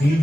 3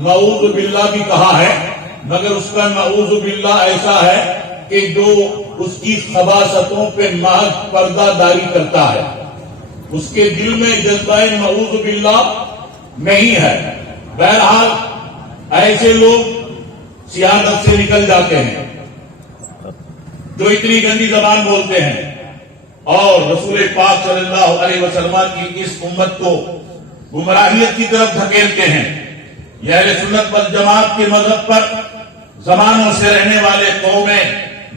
نعوذ باللہ بھی کہا ہے، مگر اس کا نعوذ باللہ ایسا ہے کہ جو اس کی خباثتوں پہ محض پردہ داری کرتا ہے، اس کے دل میں جذبہ نعوذ باللہ نہیں ہے۔ بہرحال ایسے لوگ سیاست سے نکل جاتے ہیں جو اتنی گندی زبان بولتے ہیں اور رسول پاک صلی اللہ علیہ وسلم کی اس امت کو گمراہیت کی طرف دھکیلتے ہیں۔ یہ اہل سنت والجماعت کے مذہب پر زمانوں سے رہنے والے قومیں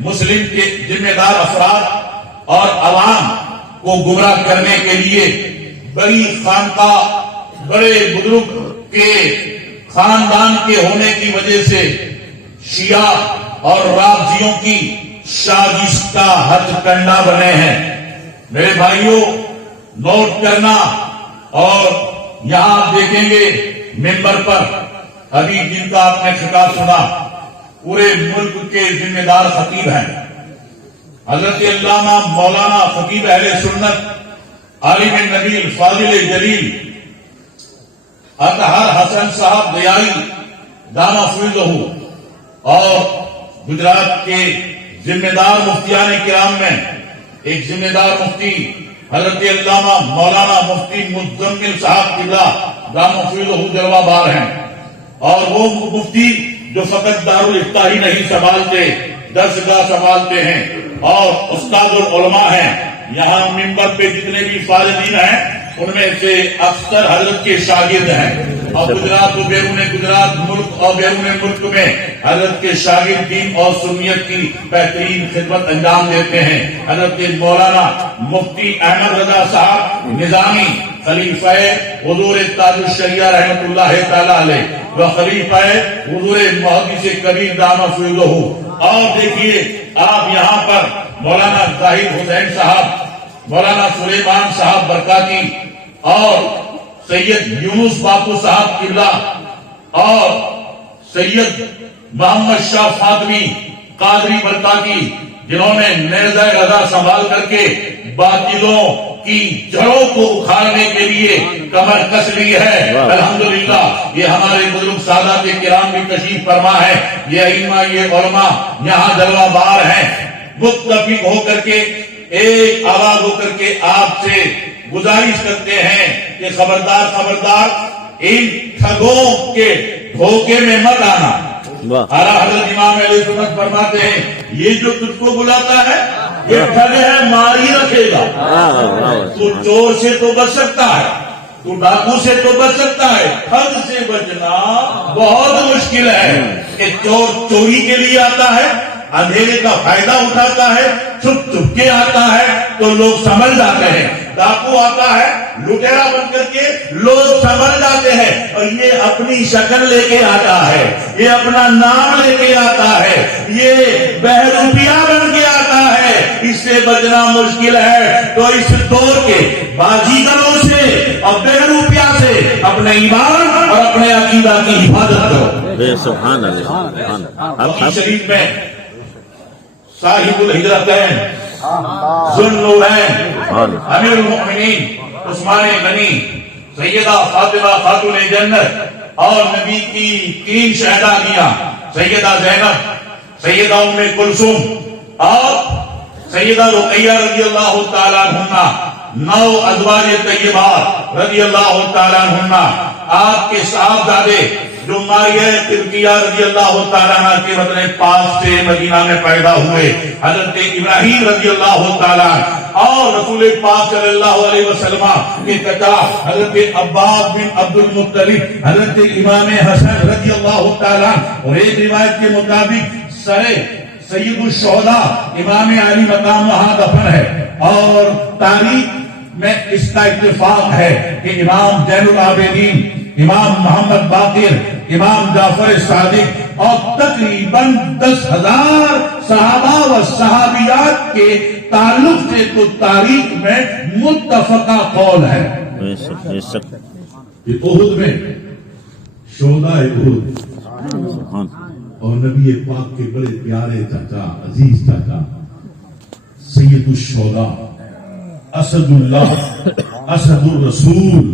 مسلم کے ذمہ دار افراد اور عوام کو گمراہ کرنے کے لیے بڑی خانقاہ، بڑے بزرگ کے خاندان کے ہونے کی وجہ سے شیعہ اور رافضیوں کی سازش کا ہتھ کنڈا بنے ہیں۔ میرے بھائیوں، نوٹ کرنا، اور یہاں آپ دیکھیں گے ممبر پر ابھی جن کا آپ نے خطاب سنا پورے ملک کے ذمہ دار خطیب ہیں، حضرت علامہ مولانا خطیب اہل سنت عالم نبیل فاضل جلیل اطہر حسن صاحب دیائی دامہ فیضہ، اور گجرات کے ذمہ دار مفتیان کرام میں ایک ذمہ دار مفتی حضرت علامہ مولانا مفتی مزمل صاحب قبلہ دامہ فیضہ جلوہ بار ہیں، اور وہ مفتی جو فقط دارالافتاء ہی نہیں سنبھالتے، درسگاہ سنبھالتے ہیں اور استاد العلماء ہیں۔ یہاں ممبر پہ جتنے بھی فاضلین ہیں ان میں سے اکثر حضرت کے شاگرد ہیں، اور گجرات و بیرون گجرات، ملک اور بیرون ملک میں حضرت کے شاگرد دین اور سنیت کی بہترین خدمت انجام دیتے ہیں۔ حضرت مولانا مفتی احمد رضا صاحب نظامی خلیفہ حضور تاج الشریعہ رحمۃ اللہ تعالی علیہ و خلیفہ حضور محدث کبیر دامہ فیضہ۔ اور دیکھیے آپ یہاں پر مولانا ظاہر حسین صاحب، مولانا سلیمان صاحب برکاتی، اور سید یونس باپو صاحب قبلہ، اور سید محمد شاہ فاطمی قادری برکاتی، جنہوں نے نیزہ رضا سنبھال کر کے باطلوں کی جڑوں کو اکھاڑنے کے لیے کمر کس لی ہے۔ الحمدللہ یہ ہمارے بزرگ سادات کرام بھی تشریف فرما ہے، یہ ائمہ، یہ علماء یہاں جلوہ بار ہیں۔ متفق ہو کر کے ایک آواز ہو کر کے آپ سے گزارش کرتے ہیں کہ خبردار خبردار ان ٹھگوں کے دھوکے میں مت آنا۔ حضرت امام علیہ سنت فرماتے ہیں یہ جو تجھ کو بلاتا ہے یہ ٹھگ ہے، مار ہی رکھے گا۔ تو چور سے تو بچ سکتا ہے، تو ڈاکو سے تو بچ سکتا ہے، ٹھگ سے بچنا بہت مشکل ہے۔ کہ چور چوری کے لیے آتا ہے، اندھیرے کا فائدہ اٹھاتا ہے، چھپ چھپ کے آتا ہے تو لوگ سمجھ جاتے ہیں۔ ڈاکو آتا ہے لٹیرا بن کر کے، لوگ سمجھ جاتے ہیں، اور یہ اپنی شکل لے کے آتا ہے، یہ اپنا نام لے کے آتا ہے، یہ بہروپیہ بن کے آتا ہے۔ اس سے بچنا مشکل ہے، تو اس دور کے بازیگروں سے اور بہروپیہ سے اپنے ایمان اور اپنے عقیدہ کی حفاظت کرو۔ سبحان اللہ۔ بخاری شریف میں صاحب الہجرتین ذو النورین امیر المؤمنین عثمان غنی، سیدہ فاطمہ خاتون جنت، اور نبی کی 3 شہزادیاں سیدہ زینب، سیدہ ام کلثوم اور سیدہ رقیہ رضی اللہ تعالیٰ عنہا، 9 ازواج طیبات رضی اللہ تعالیٰ عنہا، آپ کے صاحبزادے جو ماریہ قبطیہ رضی اللہ تعالیٰ عنہ کے وطن پاک سے مدینہ میں پیدا ہوئے، حضرت ابراہیم رضی اللہ تعالیٰ اور رسول پاک صلی اللہ علیہ وسلم کے چچا حضرت عباس بن عبد المطلب، حضرت امام حسن رضی اللہ تعالیٰ، اور ایک روایت کے مطابق سید الشہداء امام علی مقام وہاں دفن ہے۔ اور تاریخ میں اس کا اتفاق ہے کہ امام زین العابدین، امام محمد باقر، امام جعفر صادق اور تقریباً 10,000 صحابہ و صحابیات کے تعلق سے تو تاریخ میں متفقہ قول ہے۔ کہ احد میں شہداء احد اور نبی پاک کے بڑے پیارے چاچا، عزیز چاچا سید الشہداء، اسد اللہ، اسد الرسول،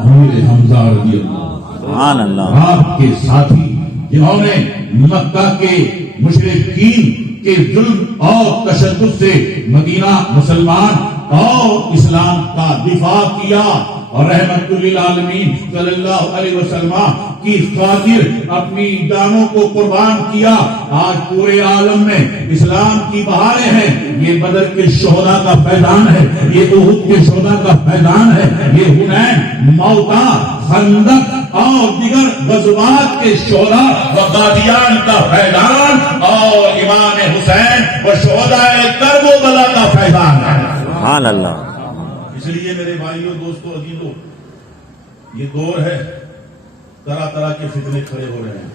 امیر حمزہ رضی اللہ سبحان اللہ آپ کے ساتھی جنہوں نے مکہ کے مشرکین کے ظلم اور تشدد سے مدینہ مسلمان اور اسلام کا دفاع کیا اور رحمت للعالمین صلی اللہ علیہ وسلم کی خاطر اپنی جانوں کو قربان کیا، آج پورے عالم میں اسلام کی بہاریں ہیں۔ یہ بدر کے شہداء کا فیضان ہے، یہ احد کے شہداء کا فیضان ہے، یہ حنین، موتا، خندق اور دیگر غزوات کے شہداء و قادیان کا فیضان اور امام حسین و شہداء کربلا کا فیضان ہے۔ سبحان اللہ اس لیے میرے بھائیوں، دوستوں، عزیزوں، یہ دور ہے طرح طرح کے فتنے کھڑے ہو رہے ہیں۔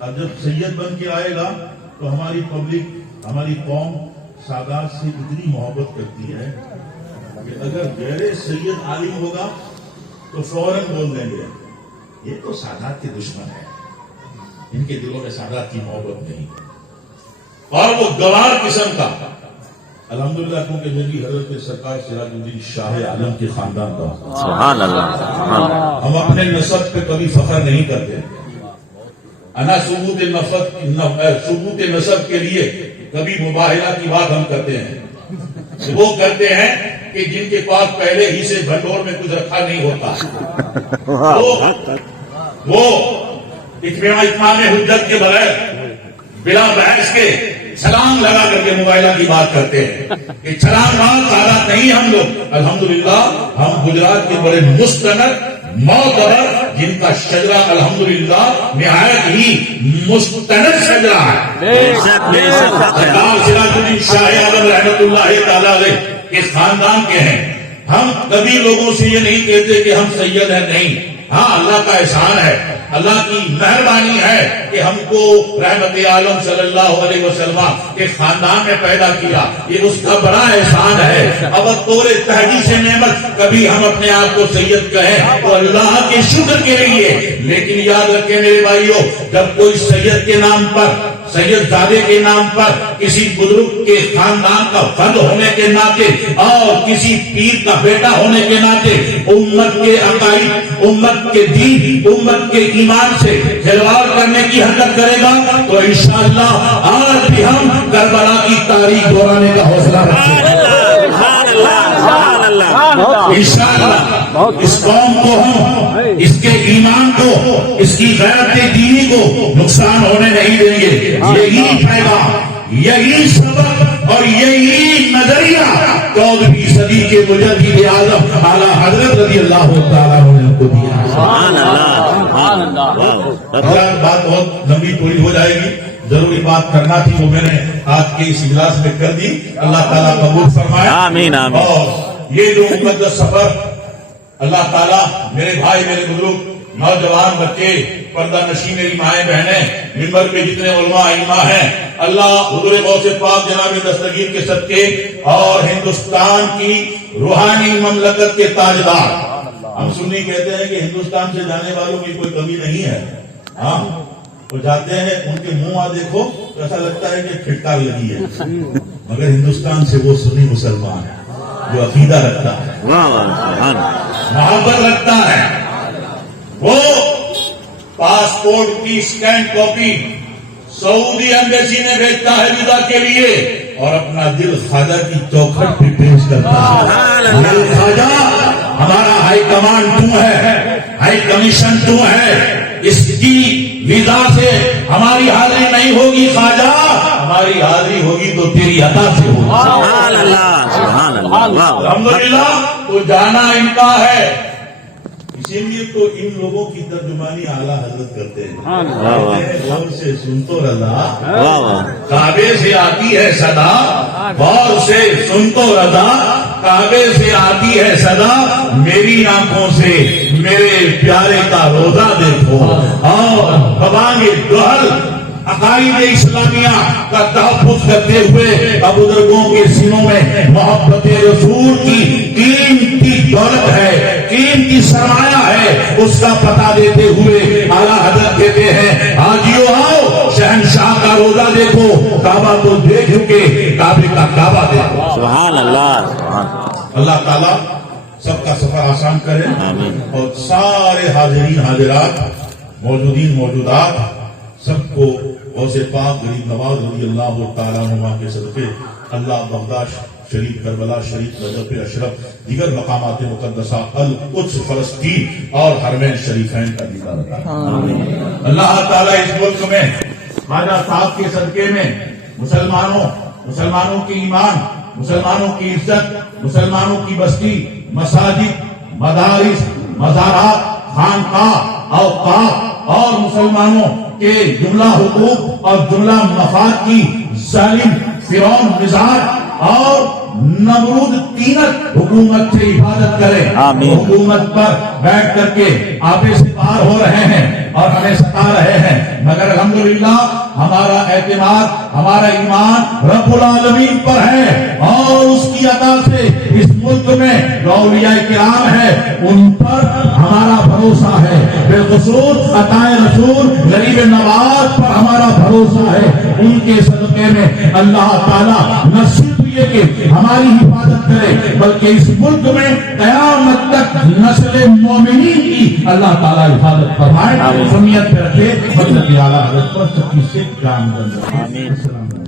اب جب سید بن کے آئے گا تو ہماری پبلک، ہماری قوم سادات سے اتنی محبت کرتی ہے کہ اگر غیر سید عالم ہوگا تو فوراً بول دیں گے یہ تو سادات کے دشمن ہے، ان کے دلوں میں سادات کی محبت نہیں، اور وہ گوار قسم کا۔ الحمدللہ کیونکہ میری حضرت سرکار سراج الدین شاہ عالم کے خاندان کا، سبحان اللہ سبحان اللہ ہم اپنے نسب پہ کبھی فخر نہیں کرتے، انا ثبوت نسب کے لیے کبھی مباہرہ کی بات ہم کرتے ہیں، وہ کرتے ہیں کہ جن کے پاس پہلے ہی سے بھنڈور میں کچھ رکھا نہیں ہوتا، وہ اتمام حجت کے بغیر بلا بحث کے چھلانگ لگا کر کے موبائلہ کی بات کرتے ہیں کہ چھلانگ بات سادات نہیں ہم لوگ۔ الحمدللہ ہم گجرات کے بڑے مستند معتبر، جن کا شجرہ الحمدللہ نہایت ہی مستند شجرہ ہے، سرکار سراج الدین شاہ عالم رحمۃ اللہ تعالی علیہ کے خاندان کے ہیں۔ ہم کبھی لوگوں سے یہ نہیں کہتے کہ ہم سید ہیں، نہیں، ہاں اللہ کا احسان ہے، اللہ کی مہربانی ہے کہ ہم کو رحمت عالم صلی اللہ علیہ وسلم کے خاندان میں پیدا کیا، یہ اس کا بڑا احسان ہے۔ اب طور تحدیث نعمت کبھی ہم اپنے آپ کو سید کہیں تو اللہ کے شکر کے لیے، لیکن یاد رکھیں میرے بھائیوں، جب کوئی سید کے نام پر، سید زادے کے نام پر، کسی بزرگ کے خاندان کا فرد ہونے کے ناطے اور کسی پیر کا بیٹا ہونے کے ناطے امت کے عقائد، امت کے دین، امت کے ایمان سے کھلواڑ کرنے کی حرکت کرے گا تو انشاءاللہ آج بھی ہم کربلا کی تاریخ دہرانے کا حوصلہ رکھیں گے۔ انشاءاللہ اس قوم کو ہم اس کے ایمان کو، اس کی غیرت دینی کو نقصان ہونے نہیں دیں گے۔ یہی پیغام، یہی سبق اور یہی نظریہ 14ویں صدی کے مجدد اعظم اعلیٰ حضرت رضی اللہ تعالیٰ عنہ کو دیا ہے۔ سبحان اللہ سبحان اللہ بات بہت لمبی پوری ہو جائے گی، ضروری بات کرنا تھی وہ میں نے آج کے اس اجلاس میں کر دی، اللہ تعالیٰ قبول فرمائے۔ آمین آمین۔ اور یہ جو مقدس سفر اللہ تعالیٰ، میرے بھائی، میرے بزرگ، نوجوان بچے، پردہ نشین میری مائیں بہنیں، ممبر پہ جتنے علماء ائمہ ہیں، اللہ حضور غوث پاک جناب دستگیر کے صدقے اور ہندوستان کی روحانی مملکت کے تاجدار، ہم سنی کہتے ہیں کہ ہندوستان سے جانے والوں کی کوئی کمی نہیں ہے، ہاں وہ جاتے ہیں ان کے منہ آ دیکھو تو ایسا لگتا ہے کہ پھٹکار لگی ہے، مگر ہندوستان سے وہ سنی مسلمان ہے جو عقیدہ رکھتا ہے، محبت رکھتا ہے، وہ پاسپورٹ کی اسکین کاپی سعودی ایمبیسی نے بھیجتا ہے ویزا کے لیے اور اپنا دل خواجہ کی چوکھٹ پہ پیش کرتا ہے۔ دل خواجہ ہمارا ہائی کمانڈ تو ہے، ہائی کمیشن تو ہے، اس کی ویزا سے ہماری حاضری نہیں ہوگی خواجہ، ہماری حاضری ہوگی تو تیری عطا سے ہوگی۔ سبحان اللہ سبحان اللہ۔ الحمدللہ تو جانا ان کا ہے، اسی لیے تو ان لوگوں کی ترجمانی اعلیٰ حضرت کرتے ہیں، غور سے سن تو رضا، کعبے سے آتی ہے صدا، غور سے سن تو رضا، کعبے سے آتی ہے صدا، میری آنکھوں سے میرے پیارے کا روزہ دیکھو، اور ببانگ دوہر عقائد اسلامیہ کا تحفظ کرتے ہوئے بزرگوں کے سینوں میں محبت رسول کی قیمتی دولت ہے، قیمتی سرمایہ ہے، اس کا پتہ دیتے ہوئے اعلیٰ حضرت کہتے ہیں حاجیو آؤ شہنشاہ کا روزہ دیکھو، کعبہ تو دیکھ چکے، کعبے کا کعبہ دیکھو۔ سبحان اللہ سبحان اللہ۔ اللہ تعالیٰ سب کا سفر آسان کرے آمین۔ اور سارے حاضرین حاضرات موجودین موجودات سب کو غوث پاک غریب نواز رضی اللہ تعالیٰ عنہ کے صدقے اللہ بغداد شریف، کربلا شریف، رجب اشرف، دیگر مقامات مقدسہ، القدس فلسطین اور حرمین شریفین کا دیدار عطا فرمائے۔ اللہ تعالیٰ اس ملک میں خواجہ صاحب کے صدقے میں مسلمانوں کی ایمان، مسلمانوں کی عزت، مسلمانوں کی بستی، مساجد، مدارس، مزارات، خانقاہ، اوقاف اور مسلمانوں کے جملہ حقوق اور جملہ مفاد کی ظالم فرعون مزاج اور نمرود تینت حکومت سے حفاظت کرے۔ آمین۔ حکومت پر بیٹھ کر کے آپے سے پار ہو رہے ہیں اور ہمیں ستا رہے ہیں، مگر الحمدللہ ہمارا اعتماد، ہمارا ایمان رب العالمین پر ہے اور اس کی عطا سے اس ملک میں اولیاء کرام ہے، ان پر ہمارا بھروسہ ہے، بالخصوص عطائے رسول غریب نواز پر ہمارا بھروسہ ہے۔ ان کے صدقے میں اللہ تعالیٰ نہ صرف یہ کہ ہماری حفاظت کرے بلکہ اس ملک میں قیامت تک نسل مومنین کی اللہ تعالیٰ حفاظت فرمائے، سنیت پہ رکھے، حضرت اعلیٰ حضرت پر سب کی سے جان بن رہے۔